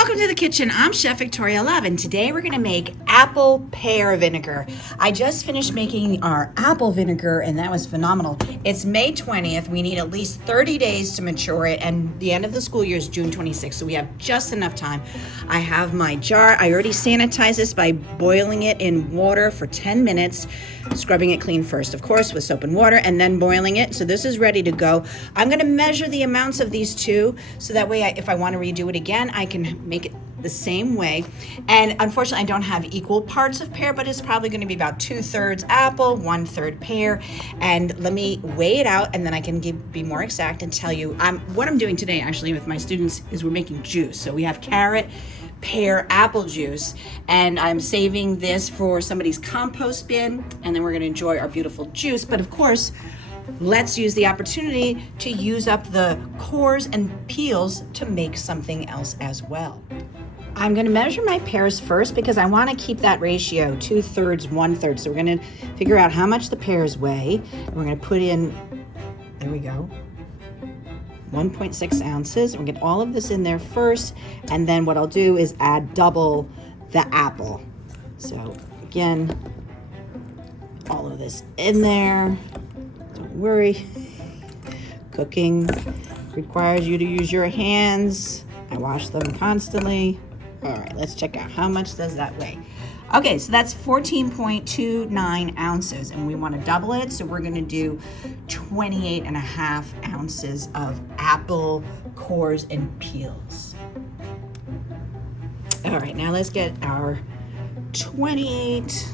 Welcome to the kitchen. I'm Chef Victoria Love, and today we're going to make apple pear vinegar. I just finished making our apple vinegar, and that was phenomenal. It's May 20th. We need at least 30 days to mature it, and the end of the school year is June 26th, so we have just enough time. I have my jar. I already sanitized this by boiling it in water for 10 minutes, scrubbing it clean first, of course, with soap and water, and then boiling it. So this is ready to go. I'm going to measure the amounts of these two, so that way if I want to redo it again, I can make it the same way. And unfortunately I don't have equal parts of pear, but it's probably going to be about 2/3 apple, 1/3 pear. And let me weigh it out, and then I can be more exact and tell you what I'm doing today actually with my students is we're making juice. So we have carrot, pear, apple juice, and I'm saving this for somebody's compost bin, and then we're going to enjoy our beautiful juice. But of course, let's use the opportunity to use up the cores and peels to make something else as well. I'm going to measure my pears first because I want to keep that ratio 2/3, 1/3. So we're going to figure out how much the pears weigh. And we're going to put in, there we go, 1.6 ounces. We'll get all of this in there first, and then what I'll do is add double the apple. So again, all of this in there. Don't worry, cooking requires you to use your hands. I wash them constantly. All right, let's check out how much does that weigh. Okay, so that's 14.29 ounces, and we want to double it, so we're going to do 28.5 ounces of apple cores and peels. All right, now let's get our 28.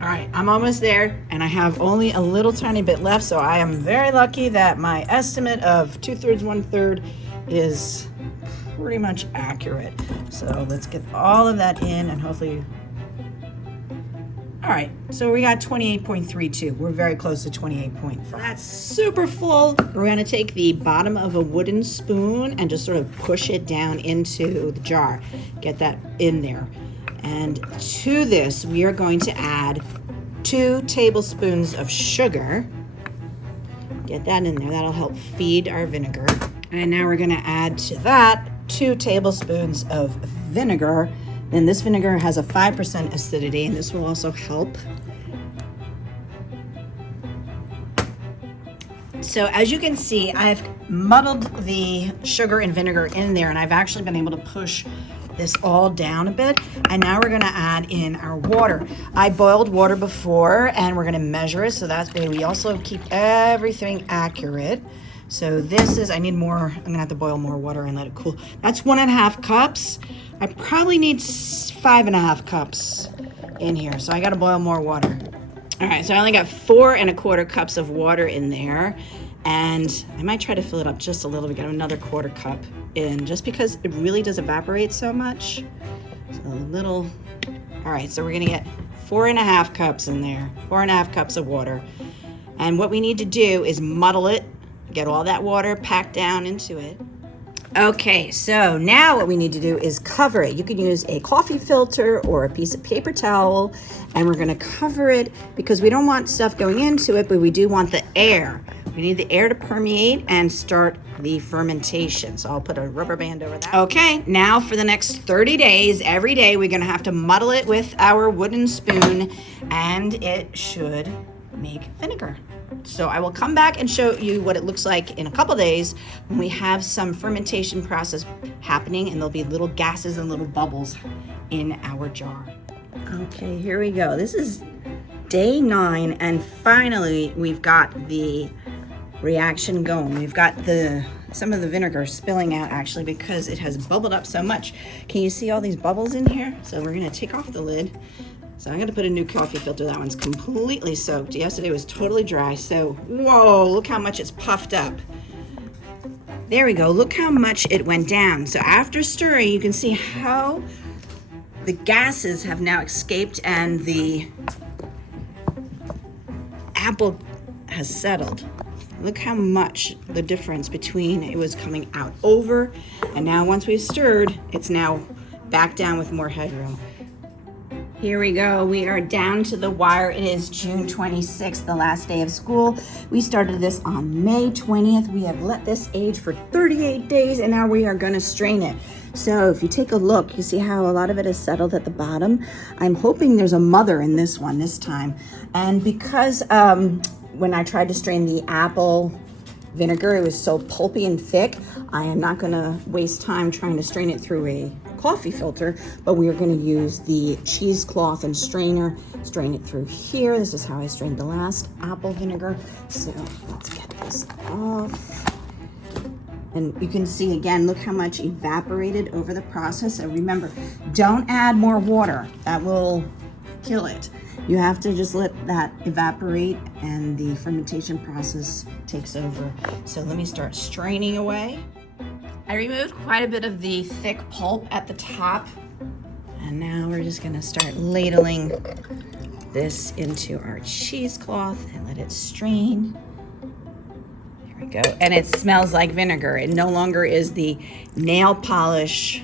All right, I'm almost there, and I have only a little tiny bit left, so I am very lucky that my estimate of 2/3, 1/3 is pretty much accurate. So let's get all of that in, and hopefully, all right, so we got 28.32. We're very close to 28.5. That's super full. We're gonna take the bottom of a wooden spoon and just sort of push it down into the jar. Get that in there. And to this, we are going to add 2 tablespoons of sugar. Get that in there, that'll help feed our vinegar. And now we're gonna add to that 2 tablespoons of vinegar. Then this vinegar has a 5% acidity, and this will also help. So as you can see, I've muddled the sugar and vinegar in there, and I've actually been able to push this all down a bit. And now we're gonna add in our water. I boiled water before, and we're gonna measure it, so that way we also keep everything accurate. So this is, I need more, I'm gonna have to boil more water and let it cool. That's 1.5 cups. I probably need 5.5 cups in here, so I gotta boil more water. All right, so I only got 4.25 cups of water in there, and I might try to fill it up just a little bit, get another 1/4 cup in, just because it really does evaporate so much. So a little, all right, so we're gonna get 4.5 cups in there, 4.5 cups of water. And what we need to do is muddle it, get all that water packed down into it. Okay, so now what we need to do is cover it. You can use a coffee filter or a piece of paper towel, and we're gonna cover it because we don't want stuff going into it, but we do want the air. We need the air to permeate and start the fermentation. So I'll put a rubber band over that. Okay, now for the next 30 days, every day we're gonna have to muddle it with our wooden spoon, and it should make vinegar. So I will come back and show you what it looks like in a couple days when we have some fermentation process happening, and there'll be little gases and little bubbles in our jar. Okay, here we go. This is day 9, and finally we've got the reaction going. We've got some of the vinegar spilling out actually because it has bubbled up so much. Can you see all these bubbles in here? So we're gonna take off the lid. So I'm gonna put a new coffee filter. That one's completely soaked. Yesterday was totally dry. So, whoa, look how much it's puffed up. There we go, look how much it went down. So after stirring, you can see how the gases have now escaped and the apple has settled. Look how much the difference between it was coming out over, and now once we've stirred, it's now back down with more headroom. Here we go. We are down to the wire. It is June 26th, the last day of school. We started this on May 20th. We have let this age for 38 days and now we are going to strain it. So if you take a look, you see how a lot of it is settled at the bottom. I'm hoping there's a mother in this one this time. And because when I tried to strain the apple vinegar, it was so pulpy and thick, I am not going to waste time trying to strain it through a coffee filter, but we are going to use the cheesecloth and strainer, strain it through here. This is how I strained the last apple vinegar. So let's get this off. And you can see again, look how much evaporated over the process. So remember, don't add more water. That will kill it. You have to just let that evaporate and the fermentation process takes over. So let me start straining away. I removed quite a bit of the thick pulp at the top. And now we're just gonna start ladling this into our cheesecloth and let it strain. Here we go. And it smells like vinegar. It no longer is the nail polish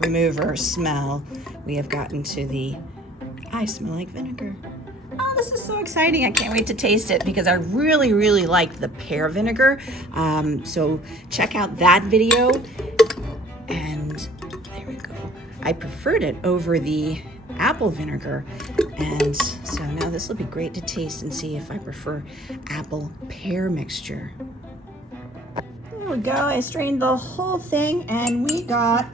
remover smell. We have gotten to the I smell like vinegar. Oh, this is so exciting. I can't wait to taste it because I really, really like the pear vinegar. So check out that video. And there we go. I preferred it over the apple vinegar. And so now this will be great to taste and see if I prefer apple pear mixture. There we go. I strained the whole thing and we got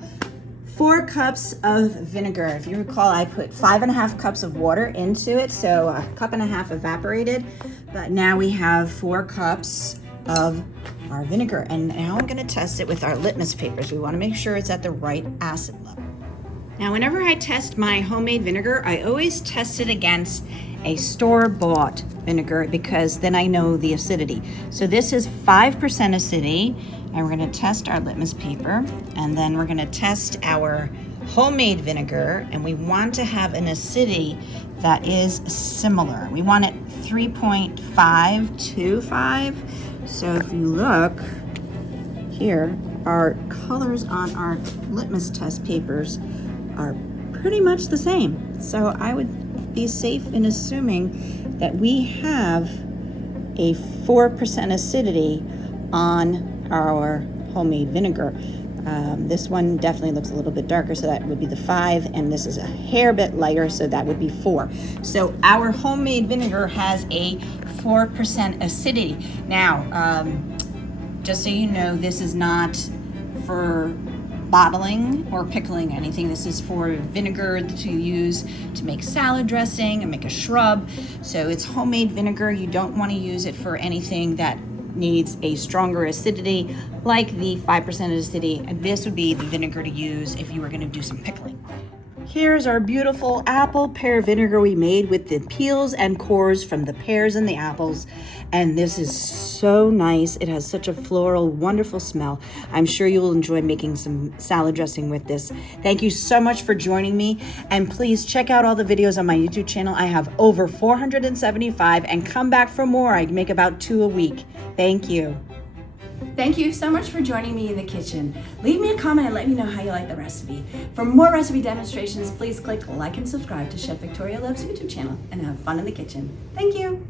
4 cups of vinegar. If you recall, I put 5.5 cups of water into it, so a cup and a half evaporated, but now we have 4 cups of our vinegar. And now I'm gonna test it with our litmus papers. We wanna make sure it's at the right acid level. Now, whenever I test my homemade vinegar, I always test it against a store-bought vinegar because then I know the acidity. So this is 5% acidity, and we're gonna test our litmus paper, and then we're gonna test our homemade vinegar, and we want to have an acidity that is similar. We want it 3.525. So if you look here, our colors on our litmus test papers are pretty much the same. So I would be safe in assuming that we have a 4% acidity on our homemade vinegar. This one definitely looks a little bit darker, so that would be the 5, and this is a hair bit lighter, so that would be 4. So our homemade vinegar has a 4% acidity. Now, just so you know, this is not for bottling or pickling anything. This is for vinegar to use to make salad dressing and make a shrub. So it's homemade vinegar. You don't want to use it for anything that needs a stronger acidity like the 5% acidity. And this would be the vinegar to use if you were going to do some pickling. Here's our beautiful apple pear vinegar we made with the peels and cores from the pears and the apples. And this is so nice. It has such a floral, wonderful smell. I'm sure you will enjoy making some salad dressing with this. Thank you so much for joining me. And please check out all the videos on my YouTube channel. I have over 475 and come back for more. I make about 2 a week. Thank you. Thank you so much for joining me in the kitchen. Leave me a comment and let me know how you like the recipe. For more recipe demonstrations, please click like and subscribe to Chef Victoria Loves YouTube channel and have fun in the kitchen. Thank you.